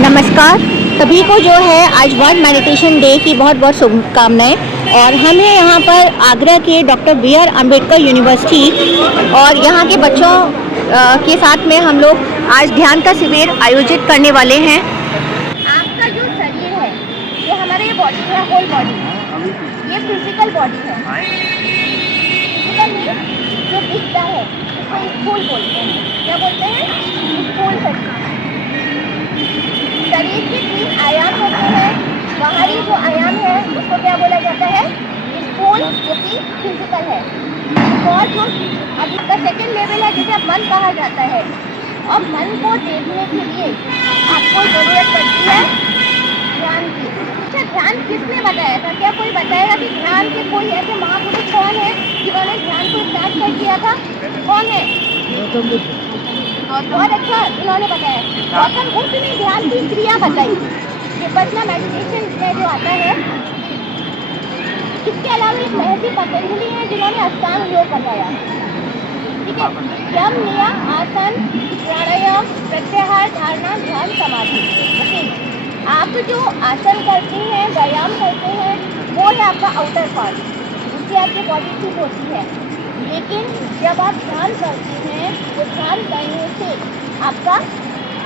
नमस्कार। सभी को जो है आज वर्ल्ड मेडिटेशन डे की बहुत बहुत शुभकामनाएं। और हम हैं यहाँ पर आगरा के doctor B R Ambedkar university और यहाँ के बच्चों के साथ में हम लोग आज ध्यान का शिविर आयोजित करने वाले हैं। आपका जो शरीर है, जो हमारा ये बॉडी है, होल बॉडी, ये फिजिकल बॉडी है। फिजिकल में जो दिखता है उसको स्थूल बोलते हैं। क्या बोलते हैं? स्थूल शरीर। शरीर के 3 आयाम होते हैं। बाहरी जो आयाम है उसको क्या बोला जाता है? स्थूल, जो कि फिजिकल है। और जो अब इसका सेकंड लेवल है जिसे मन कहा जाता है। और मन को देखने के लिए आपको जरूरत पड़ती है ध्यान की। अच्छा, ध्यान किसने बताया था? क्या कोई बताएगा कि ध्यान के कोई ऐसे महापुरुष कौन है जिन्होंने ध्यान को स्टार्ट कर दिया था? कौन है? और बहुत अच्छा इन्होंने बताया। गौतम बुद्ध ने ध्यान की क्रिया बताई। ये पटना मेडिटेशन में जो आता है। इसके अलावा एक महर्षि पतंजलि है जिन्होंने अष्टांग योग बताया। ठीक है, यम, नियम, आसन, प्राणायाम, प्रत्याहार, धारणा, ध्यान, समाधि। ओके, आप जो आसन करते हैं, व्यायाम करते हैं, वो है आपका आउटर पार्ट, उससे आपकी बॉडी ठीक होती है। लेकिन जब आप ध्यान करते हैं तो ध्यान करने से आपका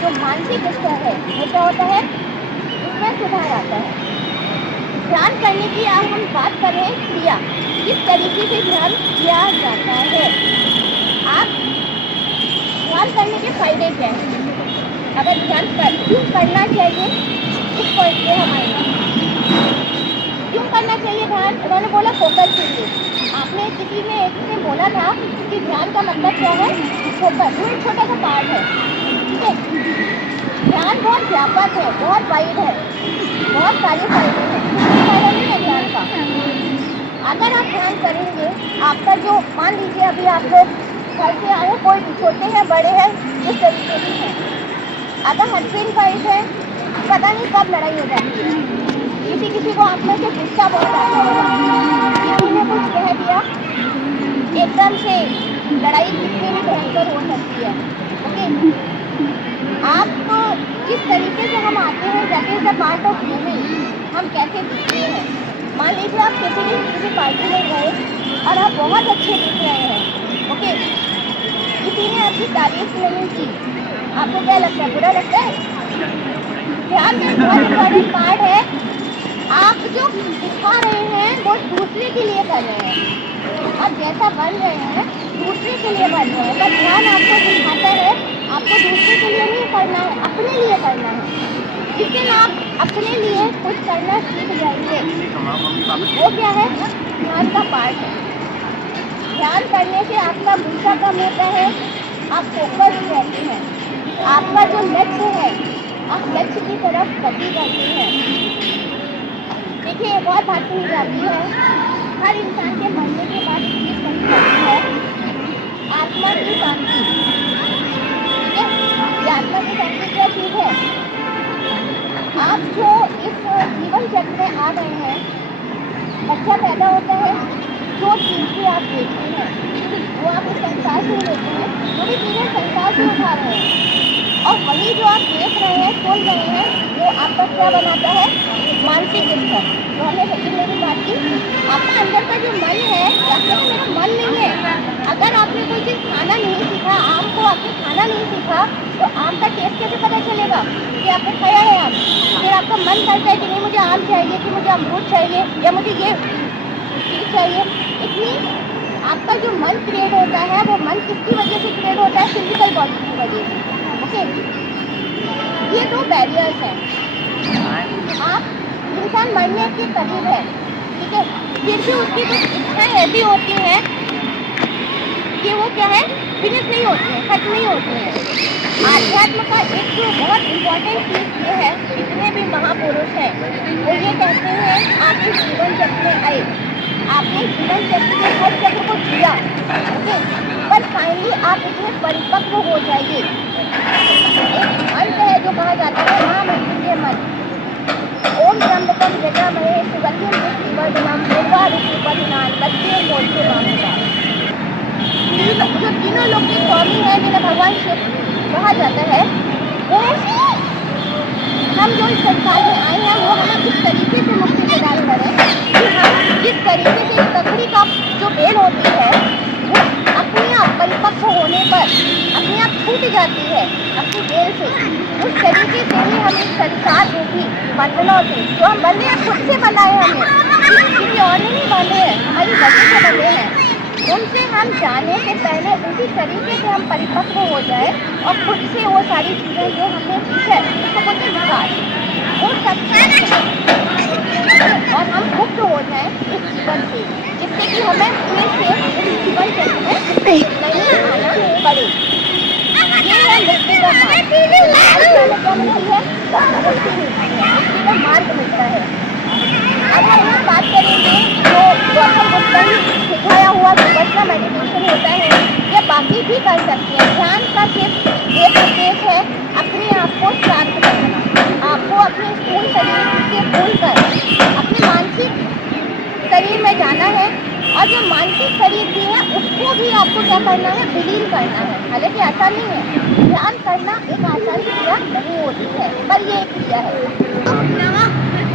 जो मानसिक स्तर है वो क्या होता है? उसमें सुधार आता है। ध्यान करने की अब हम बात करें क्रिया, किस तरीके से ध्यान किया जाता है। आप ध्यान करने के फायदे क्या हैं? अगर ध्यान क्यों करना चाहिए, इस पॉइंट पे हम आएंगे। क्यों करना चाहिए ध्यान? उन्होंने बोला फोकस के लिए। आपने किसी ने एक से बोला था कि ध्यान का मतलब क्या है? फोकस। वो एक छोटा सा पार्ट है। ठीक है, ध्यान बहुत व्यापक है, बहुत वाइड है, बहुत सारे फायदे हैं। फायदा नहीं है ध्यान का। अगर आप ध्यान करेंगे, आपका जो मान लीजिए अभी आप लोग घर से आए, कोई छोटे हैं बड़े हैं, इस तरीके से हैं। अगर हस्बैंड वाइफ है, पता नहीं कब लड़ाई हो जाती है। किसी को आप में से गुस्सा बहुत आता है, किसी ने कुछ कह दिया, एकदम से लड़ाई कितनी भी भयंकर हो सकती है। ओके, आप तो जिस तरीके से हम आते हैं, जैसे द पार्ट ऑफ ह्यूमन, हम कैसे दिखते हैं। मान लीजिए आप किसी पार्टी में गए और आप बहुत अच्छे दिख रहे हैं। ओके, किसी ने आपकी तारीफ नहीं की, आपको क्या लगता है? बुरा लगता है? ध्यान में बहुत इम्पोर्टेंट पार्ट है। आप जो दिखा रहे हैं वो दूसरे के लिए कर रहे हैं और जैसा बन रहे हैं दूसरे के लिए बन रहे हैं। तो ध्यान आपको दिखाता है आपको दूसरे के लिए नहीं करना है, अपने लिए करना है। जिस दिन आप अपने लिए कुछ करना सीख जाएंगे, वो क्या है? ध्यान का पार्ट है। ध्यान करने से आपका गुस्सा कम होता है, आप फोकस रहते हैं, आपका जो लक्ष्य है आप लक्ष्य की तरफ गति करते हैं। देखिए, बहुत बात कही जाती है, हर इंसान के मरने के बाद ये कही जाती है आत्मा की शांति। ठीक है, ये आत्मा की शांति क्या चीज है? आप जो इस जीवन चक्र में आ गए हैं, बच्चा पैदा होता है, जो चीजें आप देखते हैं वो आप इस संसार से लेते हैं, वो भी चीजें संसार से उठा रहे हैं। और वही जो आप देख रहे हैं, सुन रहे हैं, वो आपका क्या बनाता है? मानसिक स्तर। तो हमने सेकंड में भी बात की, आपका अंदर का जो मन है, आपका मेरा मन नहीं है। अगर आपने कोई चीज़ खाना नहीं सीखा, आम को आपने खाना नहीं सीखा, तो आम का टेस्ट कैसे पता चलेगा कि आपने खाया है आम? फिर आपका मन करता है कि नहीं मुझे आम चाहिए, कि मुझे अमरूद चाहिए, या मुझे ये चीज़ चाहिए। इसलिए आपका जो मन क्रिएट होता है, वो मन किसकी वजह से क्रिएट होता है? फिजिकल बॉडी की वजह से। ओके, ये 2 बैरियर्स हैं। आप इंसान मरने के करीब है, ठीक है, फिर भी उसकी कुछ इच्छाएं ऐसी होती हैं कि वो क्या है? फिनिश नहीं होती है, खत्म नहीं होती है। आध्यात्म का एक जो बहुत इम्पोर्टेंट चीज़ ये है, जितने भी महापुरुष हैं वो ये कहते हैं आप इस जीवन चक्र में आए, आपने जीवन चक्र के हर चक्र को जिया। ओके, पर फाइनली आप इतने परिपक्व हो जाइए। एक अंत है जो कहा जाता है नाम मृत्युंजय मन, ओम त्र्यंबकम यजामहे सुगंधिम पुष्टिवर्धनम उर्वारुकमिव बंधनान् मोक्षे मामृतात्। जो तीनों लोग के स्वामी है, मेरा भगवान शिव कहा जाता है, वो मेल से, उस तरीके से ही हम इस संसार रूपी बंधनों से, जो हम बंधे हैं खुद से बनाए, हमें किसी और ने नहीं बांधे हैं, हमारी वजह से बंधे हैं, उनसे हम जाने से पहले उसी तरीके से हम परिपक्व हो जाए और खुद से वो सारी चीज़ें जो हमने विषय, उसको बोलते हैं विकार, वो सब और हम मुक्त हो जाए इस जीवन से, जिससे कि हमें फिर से इस जीवन चक्र में नहीं आना पड़े। ये है मुक्ति का मार्ग। क्या मिलती है? मुक्ति का मार्ग मिलता है। अब हम लोग बात करेंगे जो गौतम बुद्ध का ही सिखाया हुआ विपश्यना मेडिटेशन होता है, ये बाकी भी कर सकते हैं। ध्यान का सिर्फ एक उद्देश्य है अपने आप को शांत करना, आपको अपने स्थूल शरीर से भूलकर अपने मानसिक शरीर में जाना है, और जो मानसिक शरीर भी है उसको भी आपको क्या करना है? विलीन करना है। हालांकि आसान नहीं है, ध्यान करना एक आसान क्रिया नहीं होती है, पर ये एक क्रिया है।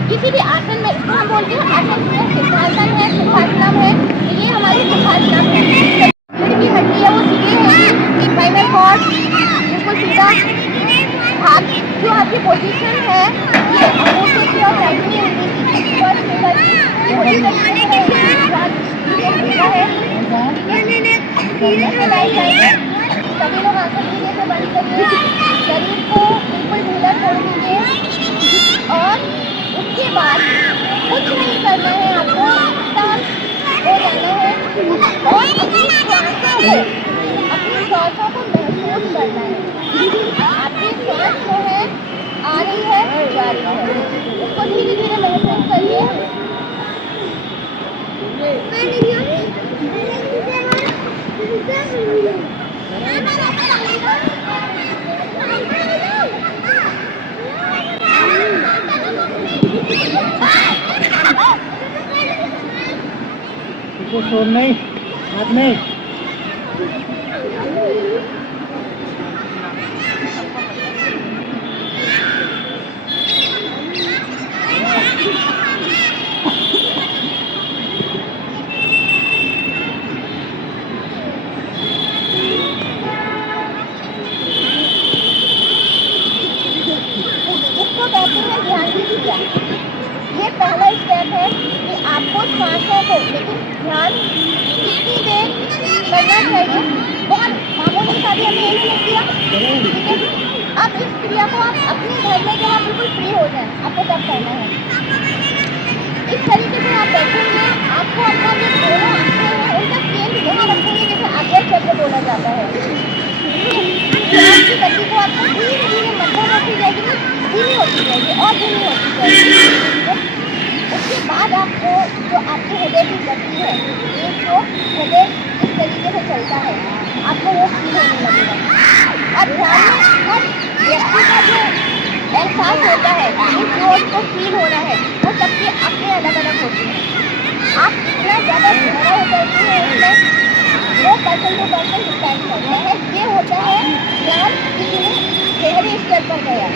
किसी भी आसन में, इसको हम बोलते हैं आसन है, सिद्धासन है, सुखासनम है, ये हमारी सुखासनम है। रीढ़ की हड्डी है वो सीधे है, स्पाइनल कॉर्ड बिल्कुल सीधा, हाथ जो आपकी पोजीशन है ये अंगूठे की और दाहिनी उंगली की फर्स्ट फिंगर की पोजीशन है, सभी लोग आंखें धीरे से बंद करिए, शरीर को बिल्कुल ढीला छोड़ दीजिए और उसके बाद कुछ नहीं करना है, आपको शांत हो जाना है और अपनी श्वासों को महसूस करना है। आपकी श्वास जो है आ रही है जा रही है, उसको धीरे धीरे महसूस करिए। शोर नहीं, हाथ नहीं। ये पहला स्टेप है कि आपको श्वासों को, लेकिन ध्यान कितनी देर करना चाहिए, बहुत मामूली सा भी हमने यही नहीं किया, ठीक है। अब इस क्रिया को आप अपने घर में जब आप बिल्कुल फ्री हो जाए, आपको तब करना है। इस तरीके से आप बैठेंगे, आपको अपना जो दोनों आंखें हैं उनका केंद्र यहाँ रखेंगे, जैसे आज्ञा चक्र बोला जाता है। श्वास की गति को आपको धीरे धीरे मध्यम होती जाएगी, धीमी होती जाएगी और धीमी होती जाएगी। उसके बाद आपको जो आपके हृदय की गति है, ये जो हृदय इस तरीके से चलता है, आपको वो फील होने लगेगा। और ध्यान में हर व्यक्ति का जो एहसास होता है, जो उसको फील हो रहा है, वो सबके अपने अलग अलग होते हैं। आप इतना ज़्यादा गहरा हो जाते हैं उसमें, वो पर्सन टू पर्सन डिपेंड करता है। ये होता है ध्यान कितने गहरे स्तर पर गया।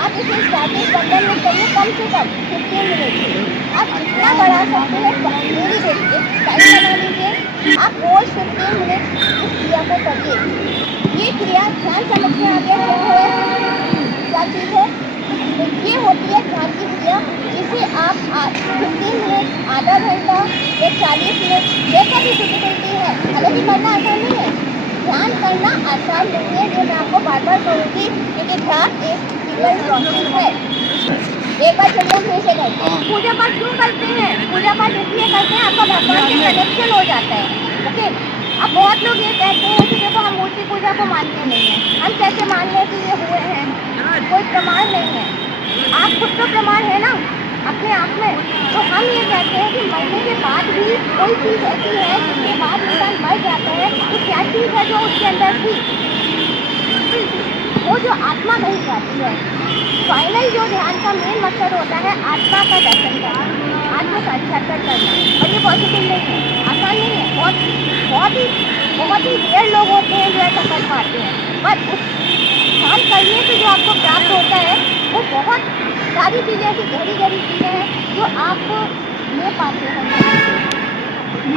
आप इसे स्टार्टिंग 15 मिनट करिए, कम से कम 15 मिनट। आप जितना बढ़ा सकते हैं मेरी देखिए, टाइम बना लीजिए, आप रोज 15 मिनट इस क्रिया को करिए। ये क्रिया ध्यान समझ में आ गया है क्या चीज़ है? तो ये होती है ध्यान की क्रिया, जिसे आप 15 मिनट, आधा घंटा या 40 मिनट जैसा भी डिफिकल्टी है, हालांकि करना आसान नहीं है, ध्यान करना आसान नहीं है, जो मैं आपको बार बार कहूँगी, क्योंकि ध्यान एक प्रोसेस है। एक बार चलिए हम फिर से करते हैं। पूजा पाठ क्यों करते हैं? पूजा पाठ इसलिए करते हैं, आपका भगवान से कनेक्शन हो जाता है, ओके। अब बहुत लोग ये कहते हैं कि देखो हम मूर्ति पूजा को मानते नहीं हैं, हम कैसे मान लें कि ये हुए हैं, कोई प्रमाण नहीं है। आप खुद तो प्रमाण है ना अपने आप में। तो हम ये कहते हैं कि मरने के बाद भी कोई चीज़ ऐसी है जिसके बाद इंसान मर जाता है, तो क्या चीज़ है जो उसके अंदर थी, वो जो आत्मा नहीं जाती है। फाइनल जो ध्यान का मेन मकसद होता है आत्मा का दर्शन करना, आत्म साक्षात्कार करना, और ये पॉसिबल नहीं है, आसान नहीं है। बहुत ही रेयर लोग होते हैं जो ऐसा कर पाते हैं, पर उस ध्यान करने से जो आपको प्राप्त होता है वो बहुत सारी चीज़ें ऐसी गहरी गहरी चीज़ें हैं जो आप ले पाते हैं।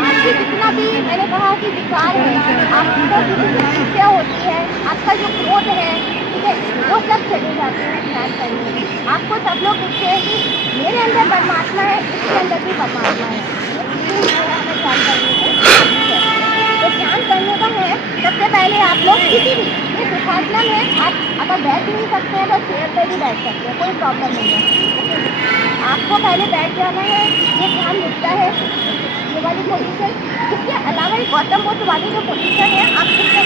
आपकी जितना भी मैंने कहा कि विकार है, आपको किसी की ईर्ष्या होती है, आपका जो क्रोध है, ठीक है, वो सब चले जाते हैं ध्यान करने में। आपको सब लोग दिखते हैं कि मेरे अंदर परमात्मा है, इसके अंदर भी परमात्मा है। ये तीन है हमें ध्यान करने के है। तो ध्यान करने का है, सबसे पहले आप लोग किसी भी ये सुखासनम है, आप अगर बैठ नहीं सकते हैं तो चेयर पर भी बैठ सकते हैं, कोई प्रॉब्लम नहीं है। आपको पहले बैठ जाना है, ये ध्यान दिखता है ये वाली पोजीशन। इसके अलावा एक गौतम बुद्ध वाली जो पोजीशन है, आप इसमें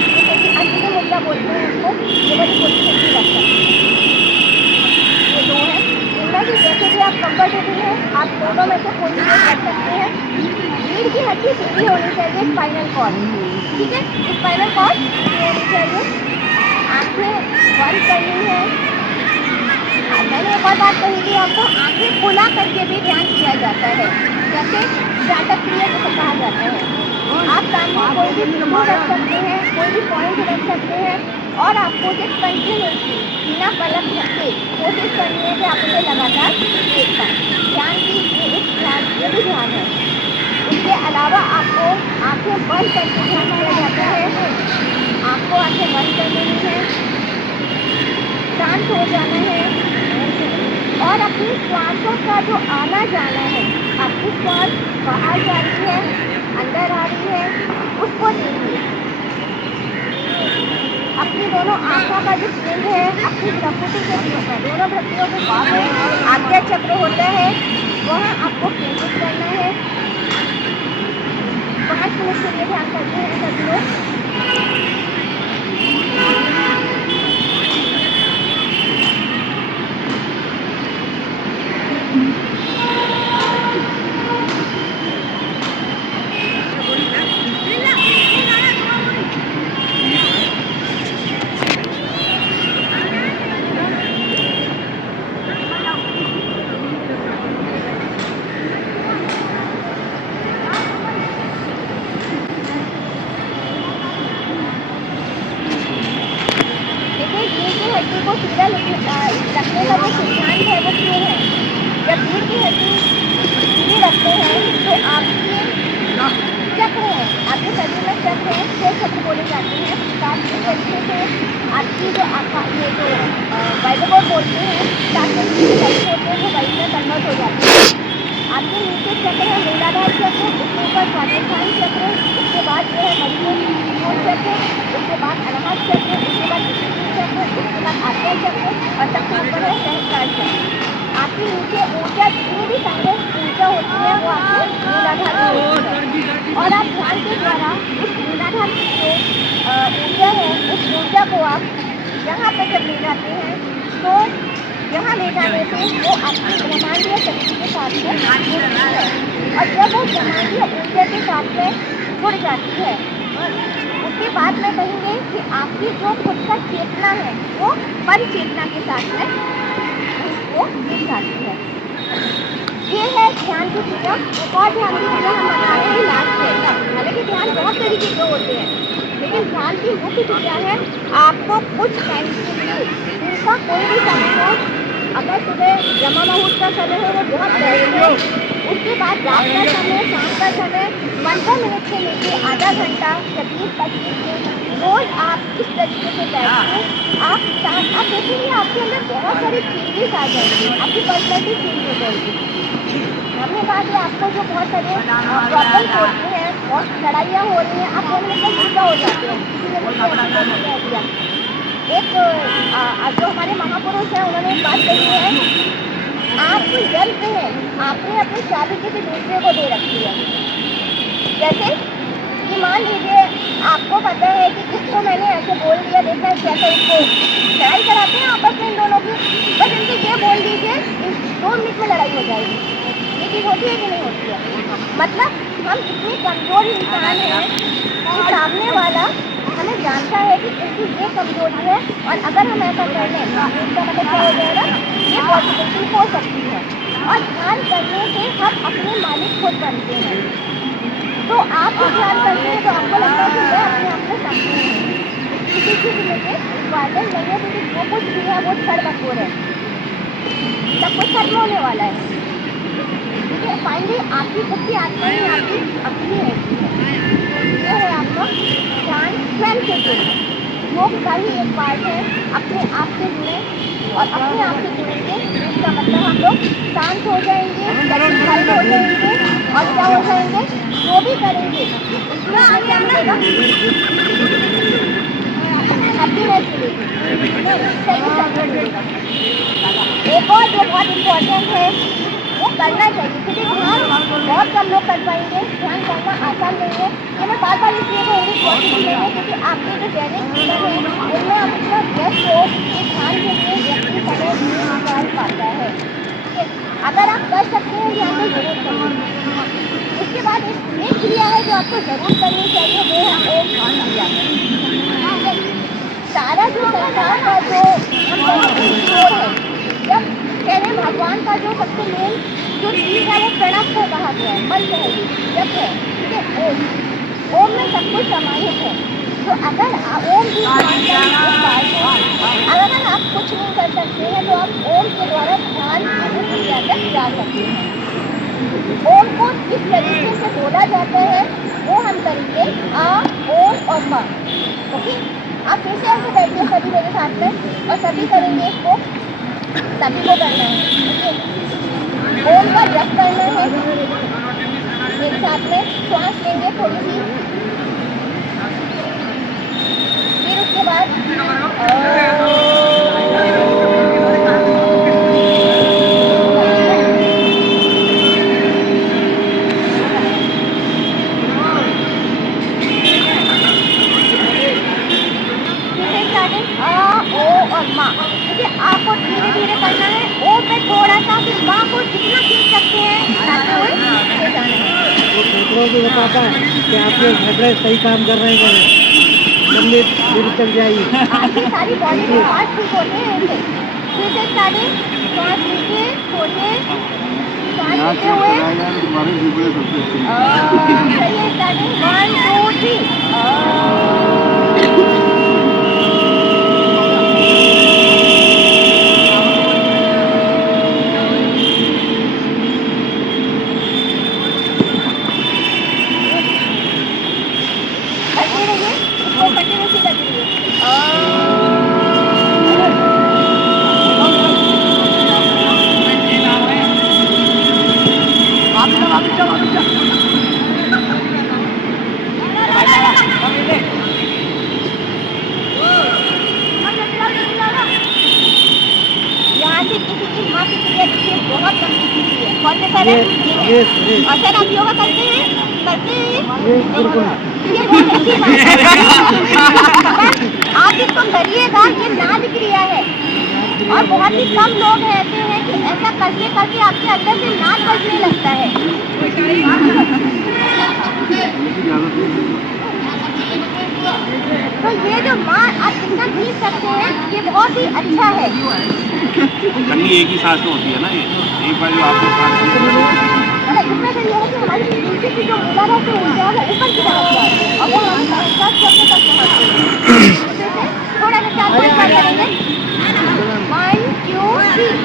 अंजलि मुद्रा बोलते हैं उसको, ये वाली पोजीशन भी रख सकते हैं। ये दो है, इनमें भी जैसे भी आप कंफर्टेबल हैं, आप दोनों में से कोई भी कर सकते हैं। रीढ़ की हड्डी सीधी होनी चाहिए, स्पाइनल कॉर्ड, ठीक है, स्पाइनल कॉर्ड सीधी होनी चाहिए। आंखें बंद करनी है। मैंने एक और बात कही थी आपको, आंखें खुला करके भी ध्यान किया जाता है, जैसे जातक क्रिया जिसे कहा जाता है। आप सामने कोई भी बिंदु रख सकते हैं, कोई भी पॉइंट रख सकते हैं, और आपको जो कंटिन्यूसली बिना पलक झपके कोशिश करनी है कि आप उसे लगातार देख पाएं। ध्यान की ये भी ध्यान है। इसके अलावा आपको आंखें बंद करके ध्यान किया जाता है। आपको आंखें बंद कर लेनी है, शांत हो जाना है, और अपनी श्वासों का जो आना जाना है, आपकी श्वास बाहर जा रही है, अंदर आ रही है, उसको देखिए। अपनी दोनों आंखों का जो केंद्र है, अपनी प्रकृति के बीच में दोनों भ्रुकुटियों के बीच में आज्ञा चक्र होता है, वह आपको केंद्रित करना है। 5 मिनट के लिए ध्यान करते हैं सभी लोग। हड्डी को सीधा रखने का जो सिद्धांत है वो क्यों है? जब रीढ़ की हड्डी सीधी रखते हैं तो आपके चक्र है, आपके शरीर में चक्र है, 6 चक्र बोले जाते हैं। सात के तरीके से आपकी जो ये जो वाइब्रेट बोलते हैं, 7 लाइट होते हैं, वो वाइट में कन्वर्ट हो जाते हैं। आपके नीचे चक्र है मूलाधार चक्र, उसके ऊपर स्वादिष्ठान चक्र, उसके बाद जो है मणिपुर चक्र, उसके बाद अनाहत चक्र, उसके बाद चक्र, उसके बाद आज्ञा चक्र, और सबसे ऊपर है सहस्त्रार चक्र। आपके नीचे ऊर्जा, जितनी भी संग्रह ऊर्जा होती है वो आपके मूलाधार में होती है, और आप ध्यान के द्वारा उस मूलाधार की जो ऊर्जा है, उस ऊर्जा को आप यहाँ पर जब ले जाते हैं तो यहाँ ले जाने से वो आपके ब्रह्मांडीय शक्ति के साथ में जुड़ती है, और जब वो ब्रह्मांडीय ऊर्जा के साथ में जुड़ जाती है, उसके बाद में कहेंगे कि आपकी जो खुद का चेतना है वो परिचेतना के साथ में उसको जुड़ जाती है। ये है ध्यान की क्रिया। एक और ध्यान की क्रिया हम बता रहे हैं लास्ट में। हालांकि ध्यान बहुत तरीके के होते हैं, लेकिन ध्यान की मुख्य क्रिया है आपको कुछ टाइम के लिए इनका कोई भी समय हो, अगर सुबह ब्रह्म मुहूर्त का समय हो वो बहुत बेस्ट है, उसके बाद रात का समय, शाम का समय 15 मिनट से लेकर आधा घंटा या 20-25 मिनट रोज आप इस तरीके से बैठिए। आप देखेंगे आपके अंदर बहुत सारी चेंजेस आ जाएंगी, आपकी पर्सनैलिटी चेंज हो जाएगी। हमने कहा कि आपको जो बहुत सारे प्रॉब्लम्स होते हैं, बहुत लड़ाइयाँ हो रही हैं, आप बोलने का गुस्सा हो जाते हैं, किसी ने मुझे ऐसा कह दिया। एक जो हमारे महापुरुष हैं उन्होंने एक बात कही है, आपकी जन्म से है, आपने अपनी चाबी किसी दूसरे को दे रखी है। जैसे कि मान लीजिए आपको पता है कि इसको मैंने ऐसे बोल दिया, देखा कैसे इसको लड़ाई कराते हैं आपस में इन दोनों की, बस इनसे ये बोल दीजिए 2 मिनट में लड़ाई हो जाएगी। ये चीज़ होती है कि नहीं होती है? मतलब हम इतने कमज़ोर इंसान हैं कि सामने वाला हमें जानता है कि इसकी ये कमजोरी है, और अगर हम ऐसा कर लें तो इसका मतलब क्या हो जाएगा, ये पॉसिबिलिटी हो सकती है। और ध्यान करने से हम अपने मालिक खुद बनते हैं। तो आप जो ध्यान करते हैं तो आपको लगता है कि मैं अपने आप को संपूर्ण हूँ, किसी चीज़ में से इम्पॉर्टेंट नहीं है, क्योंकि जो कुछ भी है वो क्षणभंगुर है, सब कुछ खत्म होने वाला है। ठीक है, फाइनली आपकी खुद की आत्मा ही आपकी अपनी होती है। ये है आपका ध्यान स्वयं से जुड़ना। योग का ही एक पार्ट है। अपने आप से जुड़े और अपने आप से जुड़ेंगे इसका मतलब हम लोग शांत हो जाएंगे, सेटिस्फाइड हो जाएंगे और क्या हो जाएंगे, जो भी करेंगे उसमें हमें क्या मिलेगा, हैप्पीनेस मिलेगी, सेटिस्फैक्शन मिलेगा। एक और जो बहुत इम्पोर्टेंट है वो करना चाहिए, क्योंकि ध्यान बहुत कम लोग कर पाएंगे, ध्यान करना आसान नहीं है। ये मैं बार बार इसलिए कहूँगी पॉसिबल नहीं है, क्योंकि आपके जो दैनिक जीवन है उनमें आप इतना व्यस्त हो कि ध्यान के लिए व्यक्ति समय नहीं निकाल पाता है। ठीक है, अगर आप कर सकते हैं ध्यान तो जरूर करिए। उसके बाद एक क्रिया है जो आपको जरूर करनी चाहिए, वो है ओम क्रिया। सारा जो संसार का जो हम है, जब कह रहे भगवान का जो सबसे मेन जो चीज है वो प्रणव को कहा गया है, मंत्र है, जब है, ठीक है। ओम में सब कुछ समाहित है। तो अगर ओम भी अगर आप कुछ नहीं कर सकते हैं तो आप ओम के द्वारा ध्यान की क्रिया तक जा सकते हैं। ओम को किस तरीके से बोला जाता है वो हम करेंगे आ, ओम और मा। ओके, आप फिर से ऐसे बैठिए सभी मेरे साथ में और सभी करेंगे इसको, सभी को करना है। ठीक है, ओम का जप करना है मेरे साथ में, श्वास लेंगे थोड़ी सी, फिर उसके बाद आपको धीरे धीरे करना है। ओ पे थोड़ा सा फिर माँ को जितना खींच सकते हैं ताकि वो नीचे जाना है। वो फेफड़ों को बताता है कि आपके फेफड़े सही काम कर रहे हैं कि नहीं, लंबी दूरी तक जाइए। ये सारी बॉडी के पार्ट ठीक होते हैं ऐसे। फिर से सारे सांस लीजिए, छोड़िए, सांस लेते हुए चलिए स्टार्टिंग 1 2 3। और सर आप योगा करते हैं? आप इसको करिएगा, ये नाद क्रिया है और बहुत ही कम लोग ऐसे हैं कि ऐसा करके करके आपके अंदर से नाद बजने लगता है। तो ये जो माँ आप जितना खींच सकते हैं ये बहुत ही अच्छा है। एक ही सांस में होती है ना, ये एक बार जो आपको सांस इतना सही होगा कि हमारी नीचे की जो मूला है तो ऊंचा है, ऊपर की तरफ जाए और वो हम सब सबके तक पहुँचते हैं। थोड़ा सा 4-5 बार करेंगे। 1 2 3।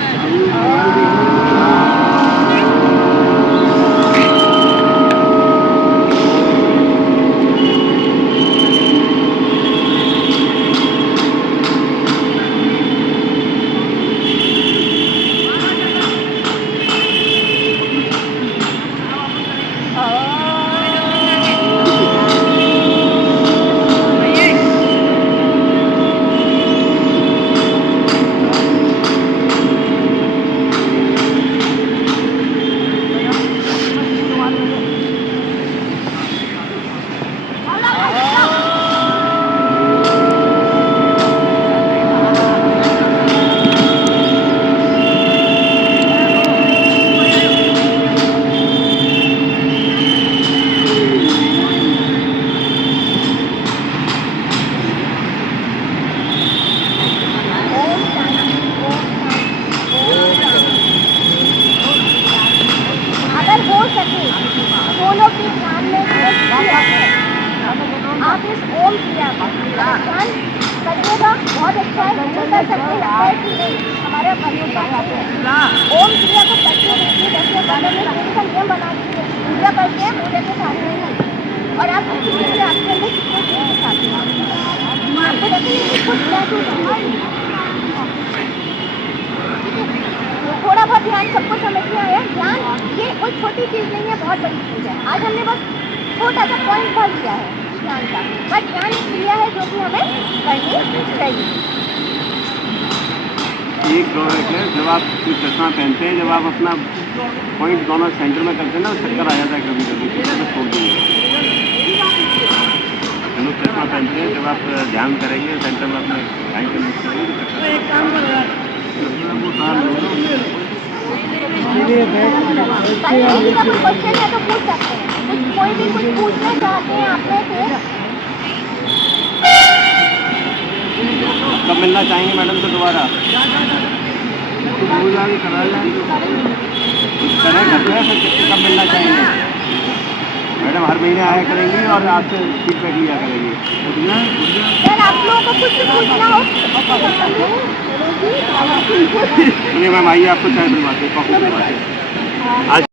आप इस ओम क्रिया को करिएगा, बहुत अच्छा है। नहीं कर सकते लगता है कि नहीं हमारा ओम क्रिया को करके देखिए, जैसे का नियम बना दीजिए, पूजा करके पूजा के साथ में ही, और आप किसी से आपके अंदर कितने आते हैं। आपको डेफिनेटली खुद महसूस होगा। थोड़ा बहुत ध्यान सबको समझ में आया। ध्यान ये कोई छोटी चीज़ नहीं है, बहुत बड़ी चीज़ है। आज हमने बस छोटा सा पॉइंट भर दिया है ध्यान का, बट ध्यान एक क्रिया है जो कि हमें करनी चाहिए। एक ड्रॉबैक है, जब आप कोई चश्मा पहनते हैं, जब आप अपना पॉइंट दोनों सेंटर में करते हैं ना, चक्कर आ जाता है कभी कभी, तो छोड़ दीजिए। हम लोग चश्मा पहनते हैं, जब आप ध्यान करेंगे सेंटर में अपने ध्यान केंद्रित करेंगे तो चक्कर एक काम करो यार, भाई किसी का कोई क्वेश्चन है तो पूछ सकते हैं, कुछ कोई भी कुछ पूछना चाहते हैं आप में से? कब मिलना चाहेंगे मैडम से दोबारा? करा जाए कुछ करें घर पे, फिर कब मिलना चाहेंगे? मैडम हर महीने आया करेंगी और आपसे फीडबैक लिया करेंगी। सर आप लोगों को कुछ पूछना हो चलिए मैम आइए, आपको चाय पिलवाते हैं, कॉफी पिलवाते हैं। आज